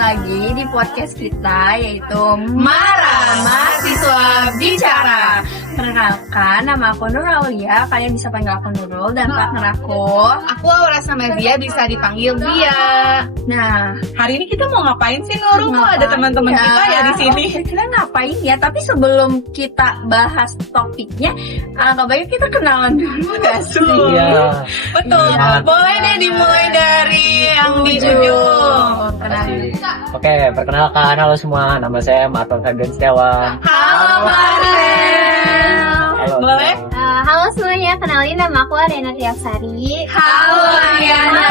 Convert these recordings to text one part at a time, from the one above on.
lagi di podcast kita, yaitu Mara Mahasiswa Bicara. Perkenalkan, nama aku Nur Aulia, kalian bisa panggil aku Nurul, dan partner Aku Aura Samazia, bisa dipanggil Dia. Nah, Hari ini kita mau ngapain sih, Nurul? Kok ada teman-teman kita ya di sini? Kira-kira ngapain ya? Tapi sebelum kita bahas topiknya, alangkah baik kita kenalan dulu gak sih? Iya. Betul. Iya. Boleh deh dimulai dari yang di ujung. Oke, perkenalkan, halo semua, nama saya Marton Fabian Setiawan. Halo, Marel. Halo. Boleh? Halo semuanya, kenalin nama aku Ariana Tiaksari. Halo, Ariana.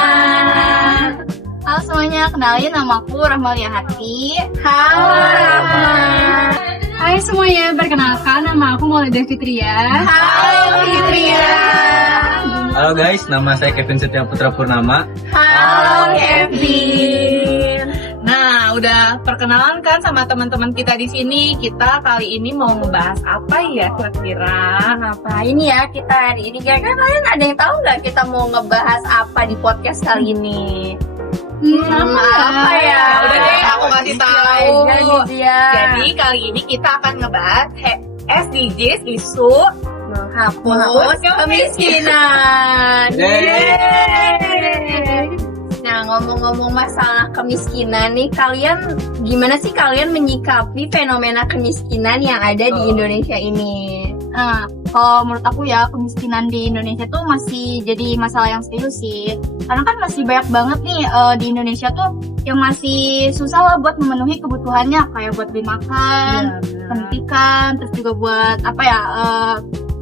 Halo semuanya, kenalin nama aku Rahmalia Hati. Halo, Rahma. Hai semuanya, perkenalkan nama aku Maulida Fitria. Halo, Fitria. Halo guys, nama saya Kevin Setia Putra Purnama. Halo, Kevin. Nah, udah perkenalan kan sama teman-teman kita di sini. Kita kali ini mau ngebahas apa ya kira-kira? Ngapain ya kita hari ini? Kira-kira kalian ada yang tahu nggak kita mau ngebahas apa di podcast kali ini? Apa ya? Udah deh, aku kasih tahu. Jadi Jadi kali ini kita akan ngebahas SDGs, isu menghapus kemiskinan. Yeay. Nah, ngomong-ngomong masalah kemiskinan nih, gimana sih kalian menyikapi fenomena kemiskinan yang ada di Indonesia ini? Nah, kalau menurut aku ya, kemiskinan di Indonesia tuh masih jadi masalah yang serius sih. Karena kan masih banyak banget nih di Indonesia tuh yang masih susah lah buat memenuhi kebutuhannya, kayak buat beli makan, pendidikan, terus juga buat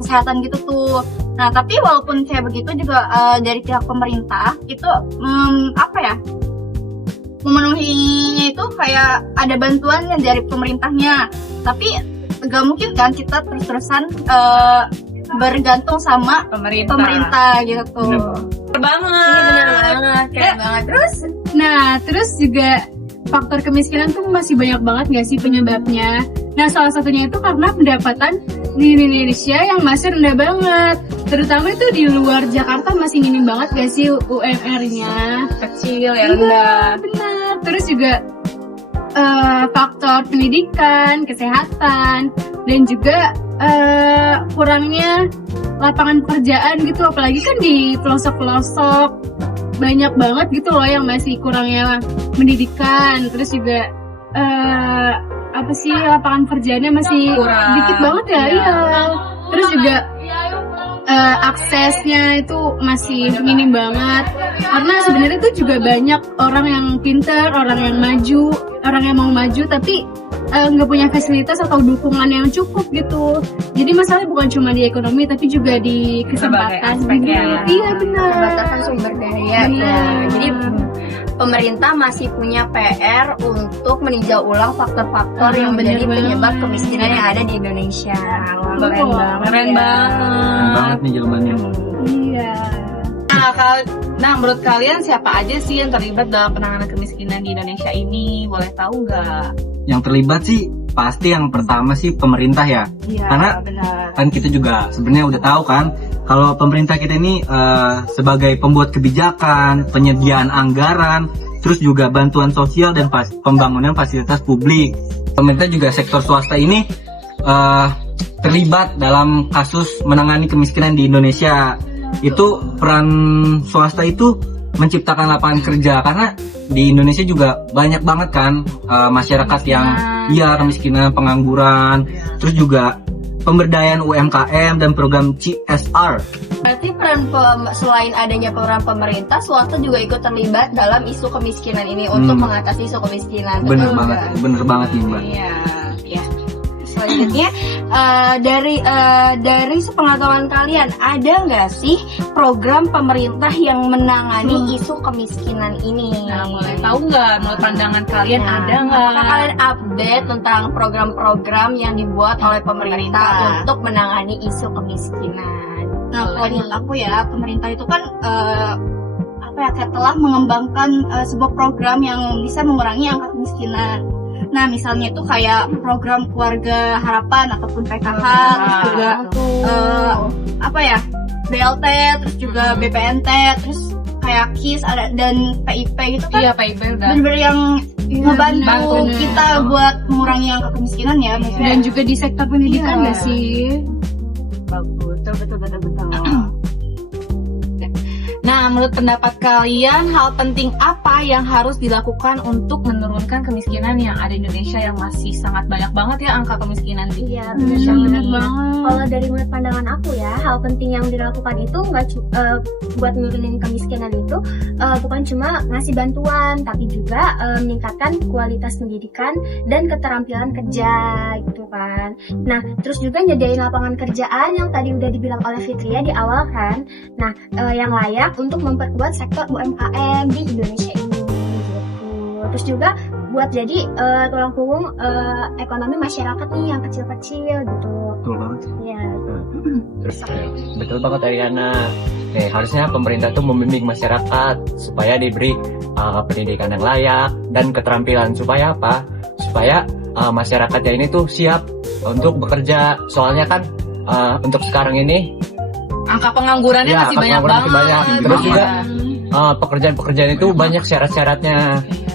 kesehatan gitu tuh. Nah, tapi walaupun kayak begitu juga dari pihak pemerintah itu memenuhinya itu kayak ada bantuannya dari pemerintahnya. Tapi gak mungkin kan kita terus-terusan bergantung sama pemerintah gitu. Bener banget. Iya, bener banget, keren banget. Terus juga faktor kemiskinan tuh masih banyak banget gak sih penyebabnya. Nah, salah satunya itu karena pendapatan di Indonesia yang masih rendah banget. Terutama itu di luar Jakarta masih minim banget gak sih UMR-nya. Kecil ya, rendah. Benar. Terus juga faktor pendidikan, kesehatan, dan juga kurangnya lapangan pekerjaan gitu. Apalagi kan di pelosok-pelosok banyak banget gitu loh yang masih kurangnya pendidikan. Terus juga lapangan kerjaannya masih kurang dikit banget ya. Iya. Terus juga aksesnya itu masih minim banget. Karena sebenarnya itu juga banyak orang yang pintar, orang yang mau maju tapi nggak punya fasilitas atau dukungan yang cukup gitu. Jadi masalahnya bukan cuma di ekonomi tapi juga di kesempatan. Iya benar. Keterbatasan sumber daya. Ya. Jadi pemerintah masih punya PR untuk meninjau ulang faktor-faktor yang menjadi penyebab kemiskinan yang ada di Indonesia. Keren banget nih jawabannya. Iya. Nah, menurut kalian siapa aja sih yang terlibat dalam penanganan kemiskinan di Indonesia ini? Boleh tahu nggak? Yang terlibat sih pasti yang pertama sih pemerintah ya. Iya, Karena benar. kan kita juga sebenarnya udah tahu kan kalau pemerintah kita ini sebagai pembuat kebijakan, penyediaan anggaran, terus juga bantuan sosial dan pembangunan fasilitas publik. Pemerintah juga sektor swasta ini terlibat dalam kasus menangani kemiskinan di Indonesia. Itu peran swasta itu menciptakan lapangan kerja karena di Indonesia juga banyak banget kan masyarakat yang kemiskinan, pengangguran, terus juga pemberdayaan UMKM dan program CSR. Berarti selain adanya peran pemerintah, swasta juga ikut terlibat dalam isu kemiskinan ini untuk mengatasi isu kemiskinan. Bener banget nih Mbak. Iya. Selanjutnya dari sepengetahuan kalian, ada nggak sih program pemerintah yang menangani isu kemiskinan ini? Nah, boleh tahu nggak menurut pandangan kalian ada nggak? Apakah kalian update tentang program-program yang dibuat oleh pemerintah untuk menangani isu kemiskinan? Nah, kalau menurut aku ya, pemerintah itu kan kayak telah mengembangkan sebuah program yang bisa mengurangi angka kemiskinan. Nah, misalnya itu kayak program keluarga harapan ataupun PKH, terus juga BLT, terus juga BPNT, terus kayak KIS ada dan PIP gitu kan. Iya, PIP udah. Bener-bener yang ngebantu benar. kita buat mengurangi angka kemiskinan ya, maksudnya. Dan juga di sektor pendidikan Iya. nggak sih? Betul. Nah, menurut pendapat kalian, hal penting apa yang harus dilakukan untuk menurunkan kemiskinan yang ada di Indonesia yang masih sangat banyak banget ya angka kemiskinan di Iya, Indonesia Benar ini? banget. Kalau dari menurut pandangan aku ya, hal penting yang dilakukan itu nggak buat nurunin kemiskinan itu bukan cuma ngasih bantuan, tapi juga meningkatkan kualitas pendidikan dan keterampilan kerja gitu kan. Nah, terus juga nyediain lapangan kerjaan yang tadi udah dibilang oleh Fitria di awal kan. Nah, yang layak untuk memperkuat sektor UMKM di Indonesia ini gitu. Terus juga buat jadi tulang punggung ekonomi masyarakat nih yang kecil-kecil gitu. Betul banget. Iya. Terus betul banget Ariana. Harusnya pemerintah tuh membimbing masyarakat supaya diberi pendidikan yang layak dan keterampilan supaya apa? Supaya masyarakatnya ini tuh siap untuk bekerja. Soalnya kan untuk sekarang ini Angka penganggurannya Ya, masih banyak pengangguran banget. masih banyak. Terus juga Iya. pekerjaan-pekerjaan itu banyak syarat-syaratnya.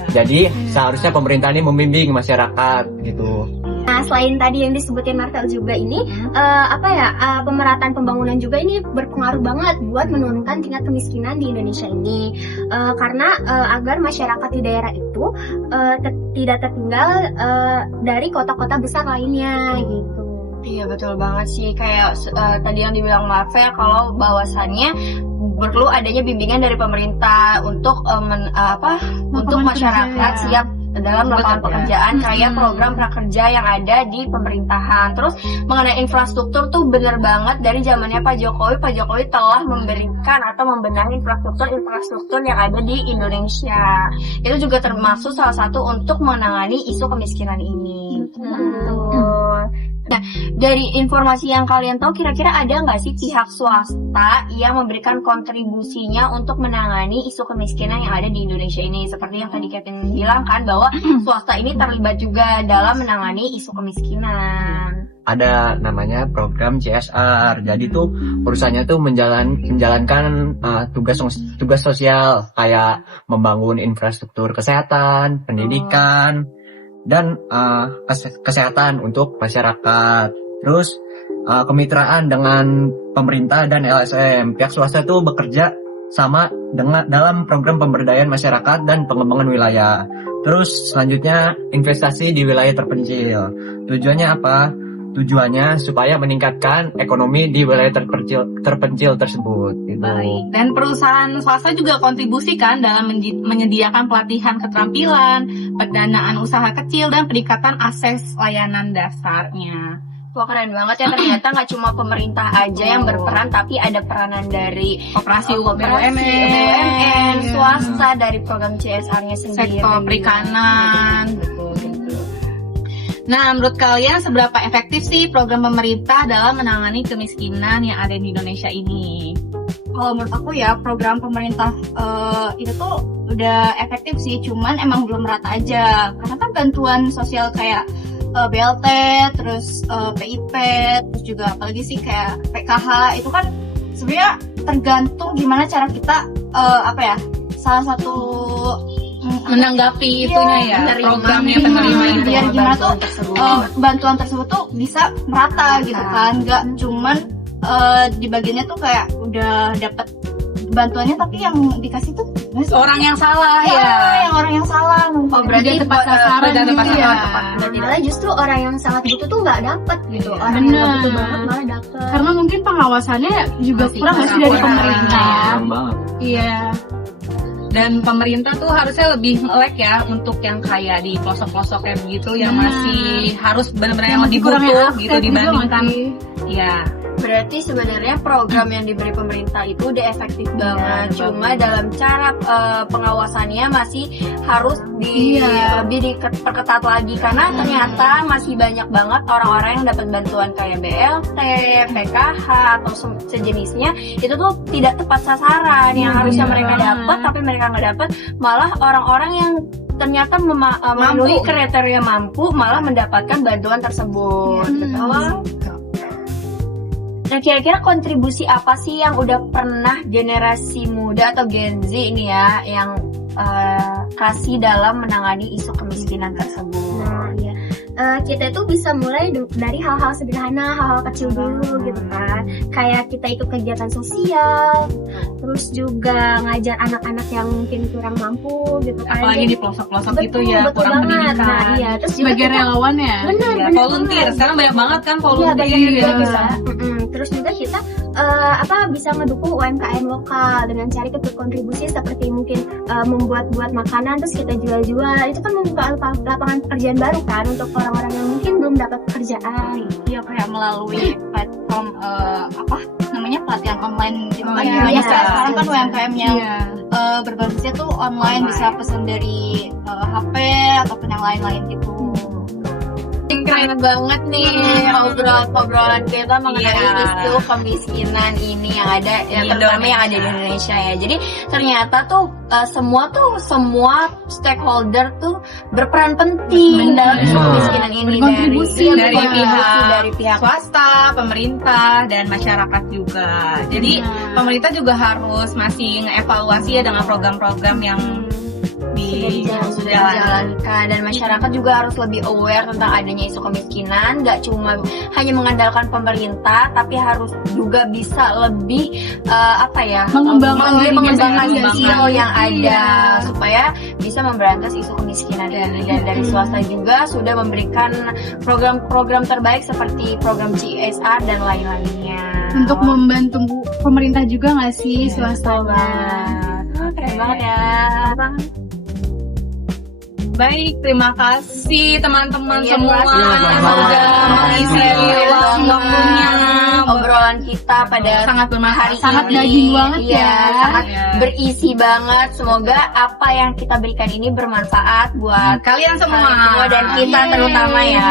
Jadi seharusnya pemerintah ini membimbing masyarakat gitu. Nah, selain tadi yang disebutin Marvel juga ini, pemerataan pembangunan juga ini berpengaruh banget buat menurunkan tingkat kemiskinan di Indonesia ini. Karena agar masyarakat di daerah itu tidak tertinggal dari kota-kota besar lainnya gitu. Iya betul banget sih, kayak tadi yang dibilang Marvel kalau bahwasannya perlu adanya bimbingan dari pemerintah untuk untuk masyarakat siap dalam lapangan pekerjaan kayak program prakerja yang ada di pemerintahan. Terus mengenai infrastruktur tuh bener banget dari zamannya Pak Jokowi telah memberikan atau membenahi infrastruktur yang ada di Indonesia. Itu juga termasuk salah satu untuk menangani isu kemiskinan ini. Nah, dari informasi yang kalian tahu, kira-kira ada nggak sih pihak swasta yang memberikan kontribusinya untuk menangani isu kemiskinan yang ada di Indonesia ini? Seperti yang tadi Kevin bilang kan, bahwa swasta ini terlibat juga dalam menangani isu kemiskinan. Ada namanya program CSR. Jadi tuh perusahaannya tuh menjalankan tugas sosial kayak membangun infrastruktur kesehatan, pendidikan, dan kesehatan untuk masyarakat. Terus kemitraan dengan pemerintah dan LSM. Pihak swasta tuh bekerja sama dalam program pemberdayaan masyarakat dan pengembangan wilayah. Terus selanjutnya investasi di wilayah terpencil. Tujuannya apa? Tujuannya supaya meningkatkan ekonomi di wilayah terpencil tersebut. Gitu. Baik. Dan perusahaan swasta juga kontribusikan dalam menyediakan pelatihan keterampilan, pendanaan usaha kecil, dan peningkatan akses layanan dasarnya. Wah, keren banget ya, ternyata nggak cuma pemerintah aja yang berperan, tapi ada peranan dari Koperasi BUMN, swasta, dari program CSR-nya sendiri, sektor perikanan. Nah, menurut kalian seberapa efektif sih program pemerintah dalam menangani kemiskinan yang ada di Indonesia ini? Kalau menurut aku ya, program pemerintah itu tuh udah efektif sih, cuman emang belum rata aja. Karena kan bantuan sosial kayak BLT, terus PIP, terus juga apalagi sih kayak PKH, itu kan sebenarnya tergantung gimana cara kita salah satu Menanggapi itunya ya, programnya penerima itu. biar gimana tuh bantuan tersebut tuh bisa merata gitu kan, nggak cuman di bagiannya tuh kayak udah dapat bantuannya tapi yang dikasih tuh Orang yang salah ya. yang orang yang salah. berarti tepat sasaran gitu tepat ya. sasaran. Malah justru orang yang sangat butuh tuh nggak dapet gitu. Orang yang nggak butuh banget malah dapet. Karena mungkin pengawasannya juga kurang nggak sih dari pemerintah. Kurang banget. Iya. Dan pemerintah tuh harusnya lebih melek ya untuk yang kayak di pelosok-pelosok kayak begitu yang masih harus benar-benar yang lebih butuh gitu dibandingkan ya. Berarti sebenarnya program yang diberi pemerintah itu udah efektif banget. Cuma dalam cara pengawasannya masih harus lebih diperketat lagi, karena ternyata masih banyak banget orang-orang yang dapat bantuan kayak BLT, PKH atau sejenisnya itu tuh tidak tepat sasaran. Yang harusnya mereka dapat tapi mereka nggak dapat, malah orang-orang yang ternyata memenuhi kriteria mampu malah mendapatkan bantuan tersebut. Nah, kira-kira kontribusi apa sih yang udah pernah generasi muda atau Gen Z ini ya yang kasih dalam menangani isu kemiskinan tersebut? Nah, iya. Kita itu bisa mulai dari hal-hal sederhana, hal-hal kecil dulu gitu kan. Kayak kita ikut kegiatan sosial, terus juga ngajar anak-anak yang mungkin kurang mampu gitu kan. Apalagi di pelosok-pelosok gitu ya, betul kurang banget. pendidikan. Nah, iya. Terus juga Sebagai relawan ya. benar, Ya, benar volunteer. banget. Sekarang banyak banget kan Iya, volunteer. banyak juga Iya. bisa. Terus juga kita bisa ngedukung UMKM lokal dengan cari kontribusi seperti mungkin membuat makanan terus kita jual-jual. Itu kan membuka lapangan pekerjaan baru kan untuk orang-orang yang mungkin belum dapat pekerjaan. Iya, kayak melalui platform pelatihan online gitu kan. Iya, Banyak bisa. sekarang kan UMKM yang Iya. berbasisnya tuh online, bisa pesan dari HP ataupun yang lain-lain gitu. Keren banget nih obrolan kita mengenai Iya. isu kemiskinan ini yang ada, yang Di terutama yang ada di Indonesia. Indonesia ya. Jadi ternyata tuh semua stakeholder tuh berperan penting dalam isu Benar. kemiskinan ini, Berkontribusi dari berkontribusi pihak swasta. swasta, pemerintah, dan masyarakat juga. Jadi pemerintah juga harus masih ngevaluasi ya dengan program-program yang Sudah dijalankan, dan masyarakat juga harus lebih aware tentang adanya isu kemiskinan. Gak cuma hanya mengandalkan pemerintah, tapi harus juga bisa lebih mengembangkan skill yang ada supaya bisa memberantas isu kemiskinan ini. Dan dari swasta juga sudah memberikan program-program terbaik seperti program CSR dan lain-lainnya. Untuk membantu pemerintah juga nggak sih Iya, swastanya? Keren banget ya. Baik, terima kasih teman-teman Iya, semua terima kasih. sudah mengisi waktunya. Obrolan kita pada Sangat bermanfaat, sangat ini. daging banget Iya, ya. sangat Iya. berisi banget. Semoga apa yang kita berikan ini bermanfaat buat Kalian semua dan kita terutama ya.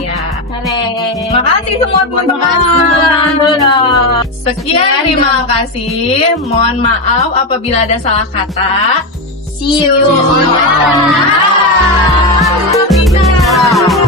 Iya. Hore. Terima kasih semua teman-teman. Sekian, terima kasih. Mohon maaf apabila ada salah kata. See you. See you. on the-